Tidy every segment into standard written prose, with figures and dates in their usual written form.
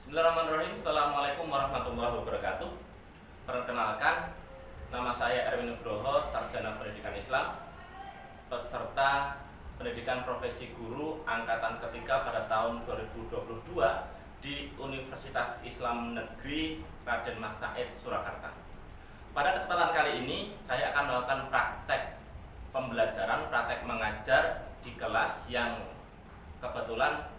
Bismillahirrahmanirrahim. Assalamualaikum warahmatullahi wabarakatuh. Perkenalkan, nama saya Erwin Nugroho, Sarjana Pendidikan Islam, peserta pendidikan profesi guru angkatan ketiga pada tahun 2022 di Universitas Islam Negeri Raden Mas Said, Surakarta. Pada kesempatan kali ini, saya akan melakukan praktek pembelajaran, praktek mengajar di kelas yang kebetulan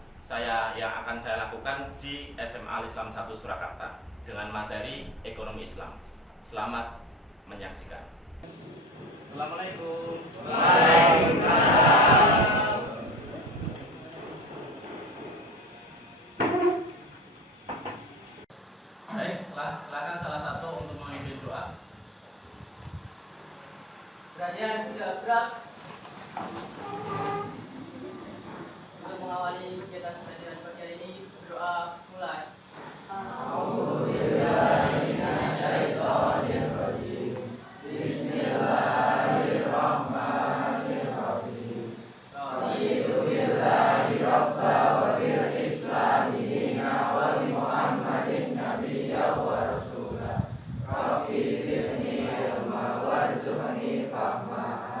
yang akan saya lakukan di SMA Al-Islam 1 Surakarta dengan materi ekonomi Islam. Selamat menyaksikan. Assalamualaikum. Waalaikumsalam. Baik, silakan salah satu untuk memimpin doa. Pertanyaan berat untuk mengawali kegiatan pelajaran pagi ini, berdoa mulai. A'udzubillahiminasyaitonirrajim. Bismillahirrahmanirrahim. Raditu billahi rabba wa bil islami dina wa bi Muhammadin nabiyya wa rasulah. Rabbi zidni ilma warzuqni fahma.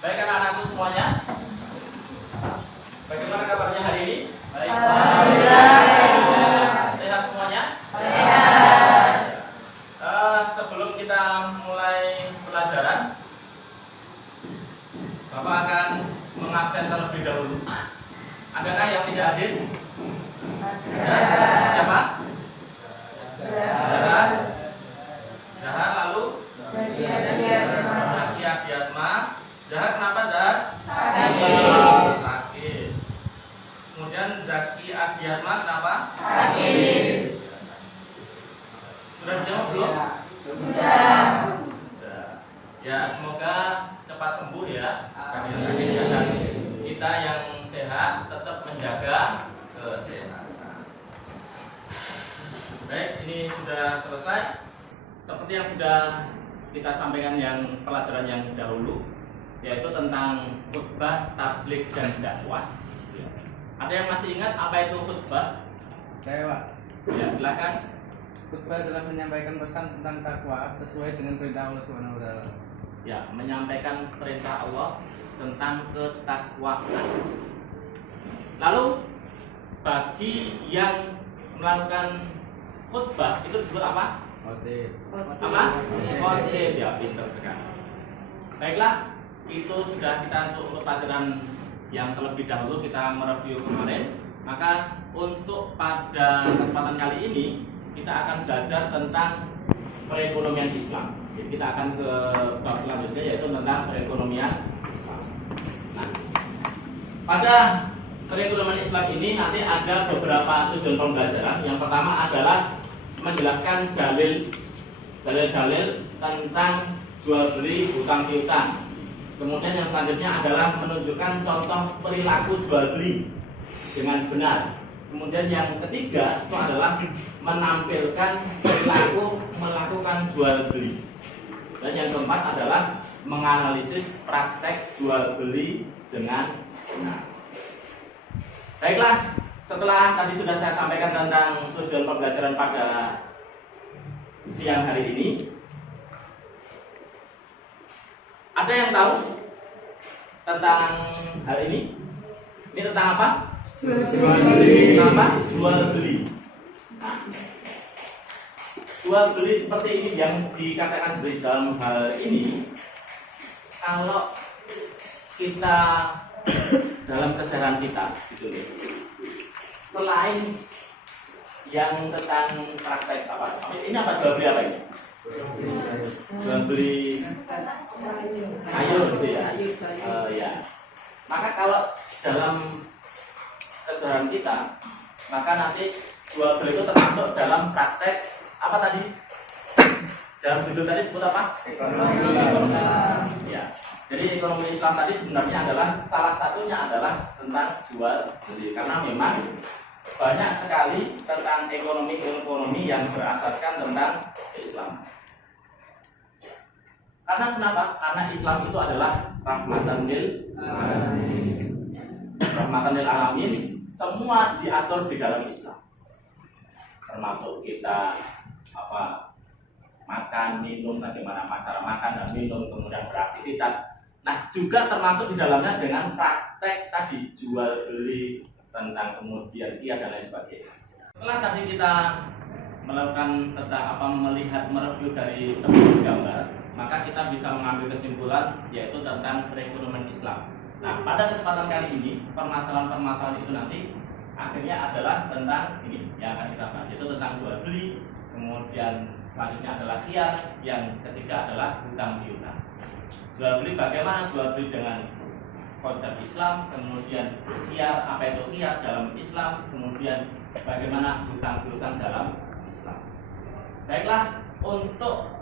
Baik anak-anakku semuanya, bagaimana kabarnya hari ini? Baik. Sehat semuanya? Sehat. Sebelum kita mulai pelajaran, Bapak akan mengabsen terlebih dahulu. Adakah yang tidak hadir? Siapa? Zahar, lalu? Zaki Adiatma. Zahar kenapa Zahar? Sakit. Kemudian Zaki Adiatma kenapa? Sakit. Sudah dijawab belum? Sudah. Ya, semoga cepat sembuh ya. Dan kita yang sehat tetap menjaga kesehatan. Baik, ini sudah selesai. Seperti yang sudah kita sampaikan yang pelajaran yang dahulu, yaitu tentang khutbah, tabligh dan dakwah. Ada yang masih ingat apa itu khutbah? Saya, Pak. Ya, silakan. Khutbah adalah menyampaikan pesan tentang takwa sesuai dengan perintah Allah Subhanahu wa taala. Ya, menyampaikan perintah Allah tentang ketakwaan. Lalu bagi yang melakukan khutbah itu disebut apa? Khotib. Apa? Khotib. Ya, pintar sekali. Baiklah, itu sudah kita untuk pelajaran yang terlebih dahulu kita mereview kemarin. Maka untuk pada kesempatan kali ini kita akan belajar tentang perekonomian Islam. Jadi kita akan ke bab selanjutnya yaitu tentang perekonomian Islam. Nah, pada perekonomian Islam ini nanti ada beberapa tujuan pembelajaran. Yang pertama adalah menjelaskan dalil-dalil tentang jual beli, hutang piutang. Kemudian yang selanjutnya adalah menunjukkan contoh perilaku jual beli dengan benar. Kemudian yang ketiga itu adalah menampilkan perilaku melakukan jual beli. Dan yang keempat adalah menganalisis praktek jual beli dengan benar. Baiklah, setelah tadi sudah saya sampaikan tentang tujuan pembelajaran pada siang hari ini, ada yang tahu tentang hal ini? Ini tentang apa? Jual beli. Apa? Jual beli. Nah, jual beli seperti ini yang dikatakan beli dalam hal ini, kalau kita dalam keseharian kita, gitu nih. Selain yang tentang praktek apa? Ini apa jual beli apa ini? Jual beli sayur gitu ya. Ya. Maka kalau dalam keseharian kita, maka nanti jual beli itu termasuk dalam praktek apa tadi? Dalam judul tadi disebut apa? Ekonomi Islam. Ya. Jadi ekonomi Islam tadi sebenarnya adalah salah satunya adalah tentang jual beli, karena memang banyak sekali tentang ekonomi yang berasaskan tentang Islam. Karena kenapa? Karena Islam itu adalah rahmatan lil alamin. rahmatan lil alamin, semua diatur di dalam Islam. Termasuk kita makan, minum, bagaimana cara makan dan minum, kemudian beraktivitas. Nah, juga termasuk di dalamnya dengan praktek tadi jual beli, tentang kemudian dan lain sebagainya. Setelah tadi kita melakukan melihat mereview dari sebuah gambar, maka kita bisa mengambil kesimpulan yaitu tentang perekonomian Islam. Nah, pada kesempatan kali ini permasalahan-permasalahan itu nanti akhirnya adalah tentang ini yang akan kita bahas, yaitu tentang jual beli, kemudian selanjutnya adalah khiyar, yang ketiga adalah hutang piutang. Jual beli, bagaimana jual beli dengan konsep Islam, kemudian khiyar, apa itu khiyar dalam Islam, kemudian bagaimana hutang piutang dalam Islam. Baiklah, untuk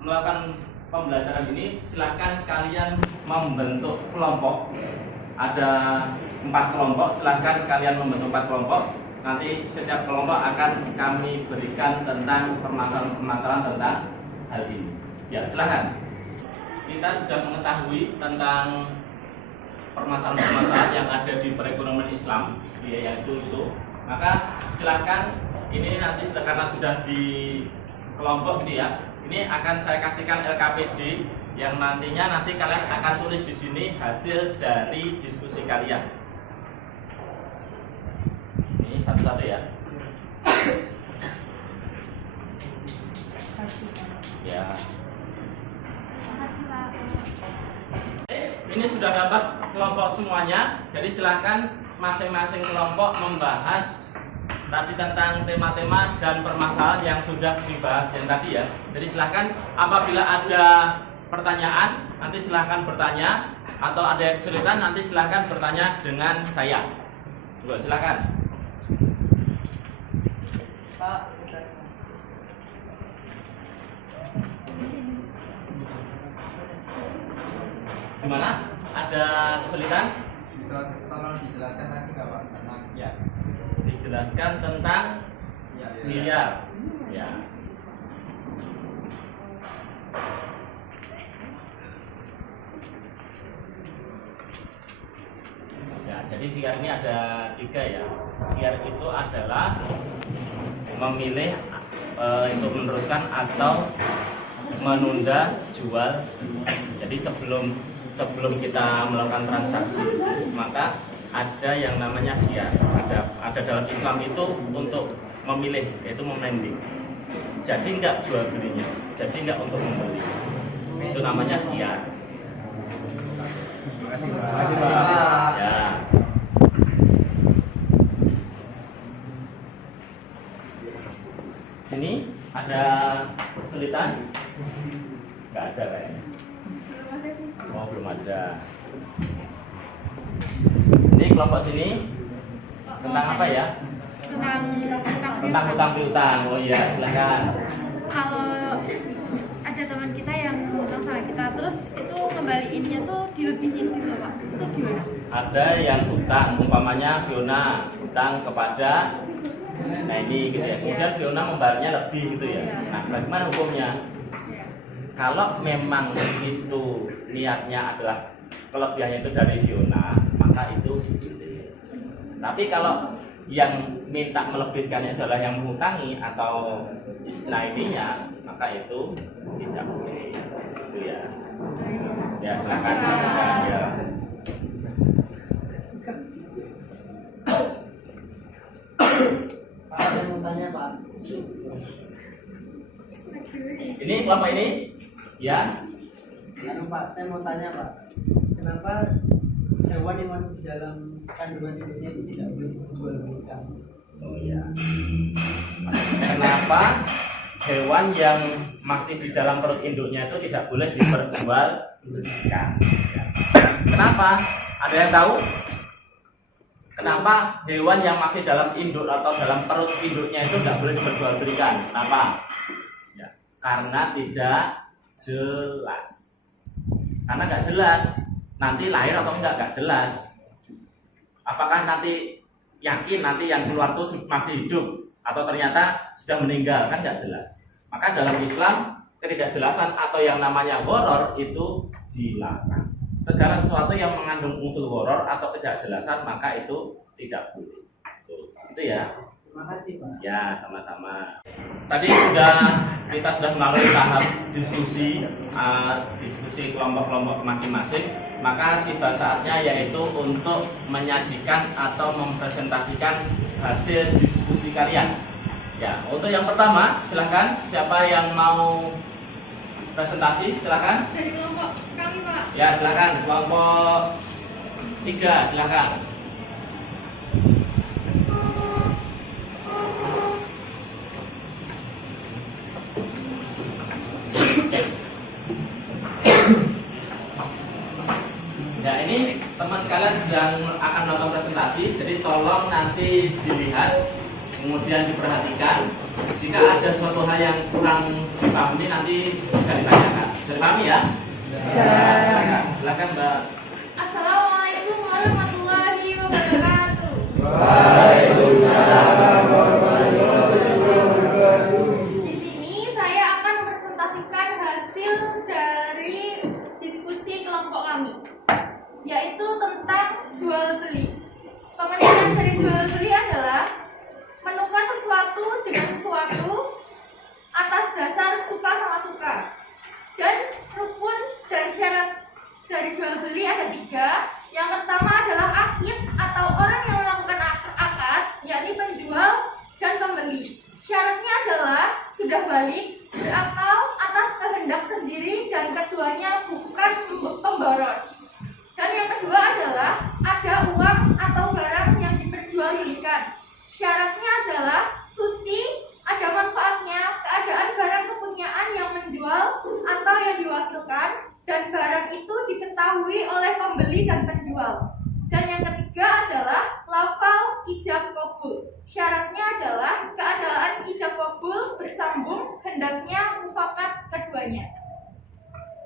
melakukan pembelajaran ini silahkan kalian membentuk kelompok. Ada 4 kelompok, silahkan kalian membentuk 4 kelompok. Nanti setiap kelompok akan kami berikan tentang permasalahan-permasalahan tentang hal ini. Ya, silahkan. Kita sudah mengetahui tentang permasalahan-permasalahan yang ada di perekonomian Islam, yaitu itu. Maka silahkan, ini nanti karena sudah di kelompok ini ya, ini akan saya kasihkan LKPD yang nanti kalian akan tulis di sini hasil dari diskusi kalian. Ini satu-satu ya. Ya. Ini sudah dapat kelompok semuanya, jadi silahkan masing-masing kelompok membahas tadi tentang tema-tema dan permasalahan yang sudah dibahas yang tadi ya. Jadi silahkan apabila ada pertanyaan nanti silahkan bertanya, atau ada yang kesulitan nanti silahkan bertanya dengan saya. Coba silahkan. Pak, Gimana? Ada kesulitan? Tolong dijelaskan lagi nggak Pak? Ya. Dijelaskan tentang khiyar. Ya. Ya, jadi khiyar ini ada 3 ya. Khiyar itu adalah memilih untuk meneruskan atau menunda jual. Jadi sebelum kita melakukan transaksi, maka ada yang namanya khiyar. Ada dalam Islam itu untuk memilih, yaitu memending. Jadi enggak jual belinya, jadi enggak untuk membeli. Itu namanya khiyar. Terima kasih Pak. Ya. Sini ada kesulitan? Enggak ada kayaknya. Oh, belum ada. Ini kelompok sini tentang apa ya? Tentang hutang piutang. Oh iya, silakan. Kalau ada teman kita yang hutang sama kita, terus itu kembaliinnya tuh dilebihin gitu loh Pak, itu gimana? Ada yang hutang, umpamanya Fiona hutang kepada ini gitu ya. Kemudian Fiona membayarnya lebih gitu ya. Nah, bagaimana hukumnya? Kalau memang itu niatnya adalah kelebihannya itu dari Fiona, maka itu boleh. Tapi kalau yang minta melebihkannya adalah yang menghutangi atau isnaininya, maka itu tidak boleh. Itu ya. Ya, silakan. Ya. Pak, saya mau tanya Pak. Ini kelompok ini, ya. Pak, saya mau tanya Pak, kenapa hewan yang masuk di dalam kandungan induknya itu tidak boleh dijual belikan? Oh ya. Kenapa hewan yang masih di dalam perut induknya itu tidak boleh diperjualbelikan? Ya. Kenapa? Ada yang tahu? Kenapa hewan yang masih dalam induk atau dalam perut induknya itu tidak boleh diperjualbelikan? Kenapa? Ya, karena tidak jelas. Karena nggak jelas, nanti lahir atau nggak jelas. Apakah nanti yakin nanti yang keluar itu masih hidup atau ternyata sudah meninggal, kan nggak jelas. Maka dalam Islam ketidakjelasan atau yang namanya horor itu dilarang. segala sesuatu yang mengandung unsur horor atau ketidakjelasan maka itu tidak boleh. Itu ya. Terima kasih Pak. Ya, sama-sama. Tadi kita sudah melalui tahap diskusi kelompok-kelompok masing-masing. Maka tiba saatnya yaitu untuk menyajikan atau mempresentasikan hasil diskusi kalian. Ya, untuk yang pertama, silakan siapa yang mau presentasi, silakan. Dari kelompok kami, Pak. Ya, silakan kelompok 3, silakan. Ya, ini teman kalian sedang akan melakukan presentasi, jadi tolong nanti dilihat, kemudian diperhatikan. Jika ada suatu hal yang kurang dipahami nanti bisa ditanyakan. Bisa dipahami ya? Silakan Mbak. Assalamualaikum warahmatullahi wabarakatuh. Waalaikumsalam warahmatullahi wabarakatuh. Di sini saya akan mempresentasikan hasil dari diskusi kelompok kami, yaitu tentang jual beli. Pengertian dari jual beli adalah menukar sesuatu dengan sesuatu atas dasar suka sama suka. Dan rukun dan syarat dari jual beli ada 3. Yang pertama adalah akid atau orang yang melakukan akad, yakni penjual dan pembeli. Syaratnya adalah sudah balik, berakal atas kehendak sendiri, dan keduanya bukan pemboros. Dan yang kedua adalah ada uang atau barang yang diperjualbelikan. Syaratnya adalah suci, ada manfaatnya, keadaan barang kepunyaan yang menjual atau yang diwakilkan, dan barang itu diketahui oleh pembeli dan penjual. Dan yang ketiga adalah lafal ijab qabul. Syaratnya adalah keadaan ijab qabul bersambung, hendaknya mufakat keduanya.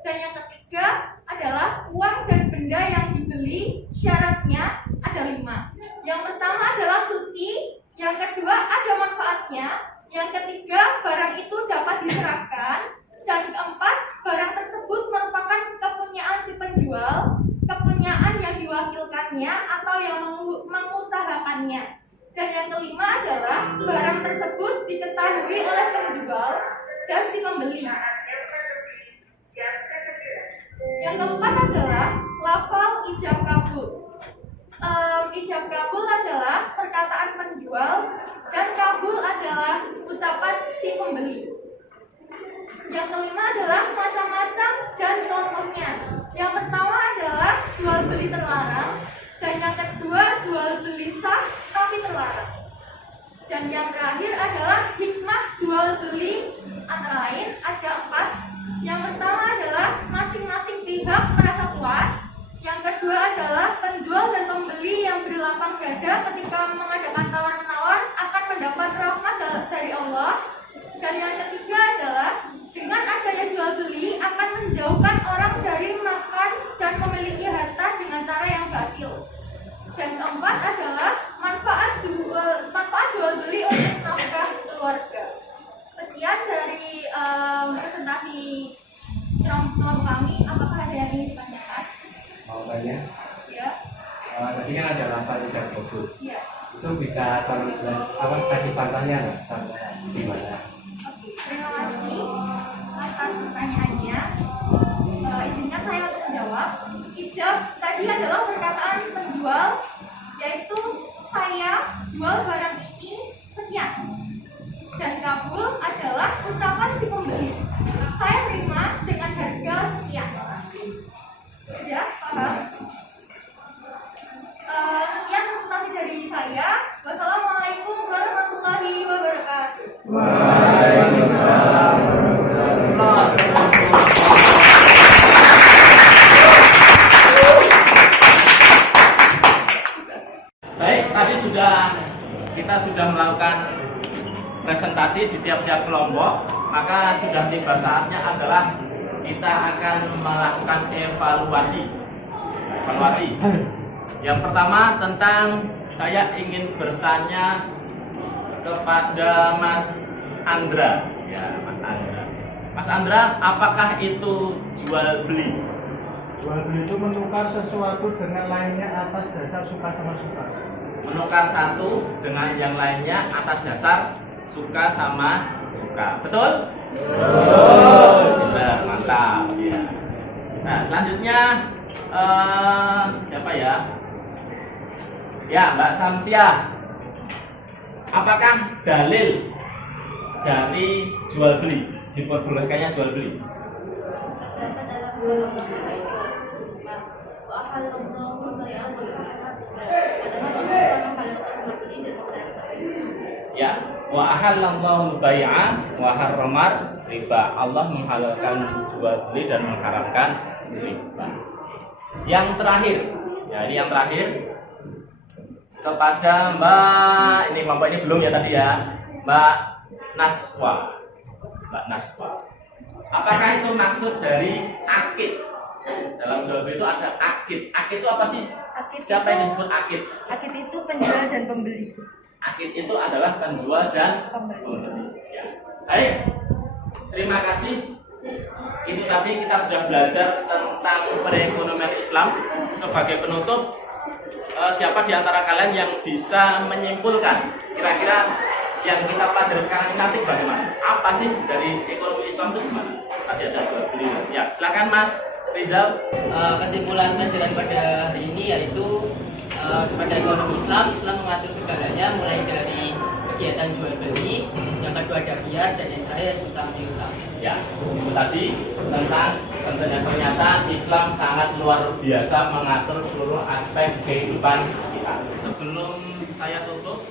Dan yang ketiga adalah uang dan benda yang dibeli, syaratnya ada 5. Yang pertama adalah suci, yang kedua ada manfaatnya, yang ketiga barang itu dapat diserahkan, dan keempat barang tersebut merupakan kepunyaan si penjual, kepunyaan yang diwakilkannya atau yang mengusahakannya. Dan yang kelima adalah barang tersebut diketahui oleh penjual dan si pembeli. Yang keempat adalah lafal ijab kabul. Ijab kabul adalah perkataan penjual dan kabul adalah ucapan si pembeli. Yang kelima adalah macam-macam dan contohnya. Yang pertama adalah jual beli terlarang, dan yang kedua jual beli sah tapi terlarang. Dan yang terakhir adalah hikmah jual beli, antara lain ada 4. Yang pertama adalah masing-masing pihak merasa puas. Yang kedua adalah penjual dan pembeli yang berlapang dada ketika mengadakan tawar-menawar akan mendapat rahmat dari Allah. Dan yang ketiga adalah dengan adanya jual beli akan menjauhkan orang dari makan dan memiliki harta dengan cara yang batil. Dan keempat adalah manfaat jual beli untuk nafkah keluarga. Sekian dari presentasi kelompok kami. Apakah ada yang ingin ditanyakan? Mau tanya? Ya. Tadi kan ada lafal ijab qabul. Ya. Itu bisa tolong jelas kasih contohnya nggak? Contohnya gimana? Oke, terima kasih atas pertanyaannya. Izinkan saya untuk menjawab. Ijab tadi adalah perkataan penjual, yaitu saya jual barang ini sekian. Dan kabul adalah ucapan si pembeli, saya terima dengan harga sekian. Sudah paham? Sekian presentasi dari saya. Wassalamualaikum warahmatullahi wabarakatuh. Waalaikumsalam warahmatullahi wabarakatuh. Baik, tadi kita sudah melakukan presentasi di tiap-tiap kelompok, maka sudah tiba saatnya adalah kita akan melakukan evaluasi. Yang pertama tentang saya ingin bertanya kepada Mas Andra. Ya, Mas Andra. Mas Andra, apakah itu jual beli? Jual beli itu menukar sesuatu dengan lainnya atas dasar suka sama suka. Menukar satu dengan yang lainnya atas dasar suka sama suka. Betul? Betul. Bisa, mantap ya. Nah, selanjutnya siapa ya? Ya, Mbak Samsia. Apakah dalil dari jual beli diperbolehkannya jual beli? Terdapat dalam surat Al-Baqarah wa halallahu bai'a wal Ya, wa ahallallahu bai'a wa harramar riba. Allah menghalalkan jual beli dan mengharamkan riba. Yang terakhir, ya ini yang terakhir kepada Mbak, ini Mbak ini belum ya tadi ya, Mbak Naswa. Mbak Naswa. Apakah itu maksud dari akid? Dalam jual beli itu ada akid. Akid itu apa sih? Akid Siapa yang itu- disebut akid? Akid itu penjual dan pembeli. Akid itu adalah penjual dan pembeli. Ya. Baik. Terima kasih. Itu tadi kita sudah belajar tentang perekonomian Islam. Sebagai penutup, siapa di antara kalian yang bisa menyimpulkan kira-kira yang kita pelajari sekarang ini nanti bagaimana? Apa sih dari ekonomi Islam itu gimana? Tadi ada jual beli. Ya, silakan Mas Rizal. Kesimpulan pelajaran pada hari ini yaitu pada ekonomi Islam mengatur segalanya mulai dari kegiatan jual beli, yang kedua ada khiyar, dan yang terakhir utang piutang. Ya, itu tadi tentang ternyata Islam sangat luar biasa mengatur seluruh aspek kehidupan kita. Sebelum saya tutup,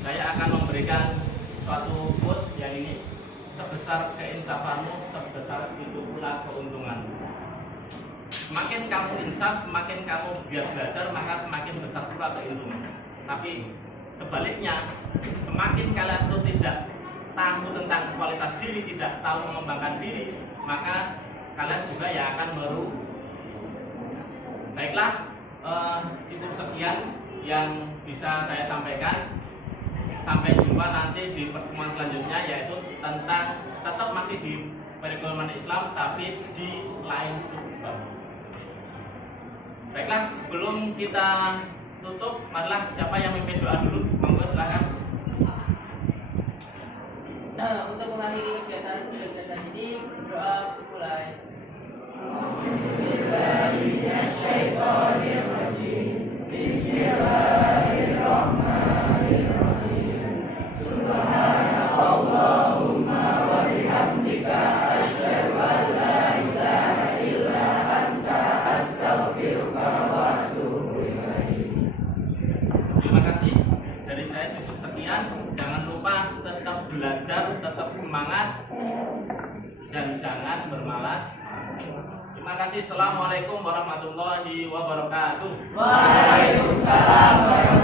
saya akan memberikan suatu quotes yang ini: sebesar keinsafanmu, sebesar itu pula keuntunganmu. Semakin kamu insaf, semakin kamu giat belajar, maka semakin besar pula keuntunganmu. Tapi sebaliknya, semakin kalian itu tidak tahu tentang kualitas diri, tidak tahu mengembangkan diri, maka kalian juga yang akan merugi. Baiklah, cukup sekian yang bisa saya sampaikan. Sampai jumpa nanti di pertemuan selanjutnya, yaitu tentang tetap masih di perekonomian Islam tapi di lain subbab. Baiklah, sebelum kita tutup, marilah siapa yang memimpin doa dulu? Monggo silakan. Nah, untuk mengakhiri kegiatan belajar ini, doa dimulai. Terima kasih. Dari saya cukup sekian. Jangan lupa tetap belajar, tetap semangat, dan jangan bermalas. Terima kasih. Assalamualaikum warahmatullahi wabarakatuh. Waalaikumsalam warahmatullahi wabarakatuh.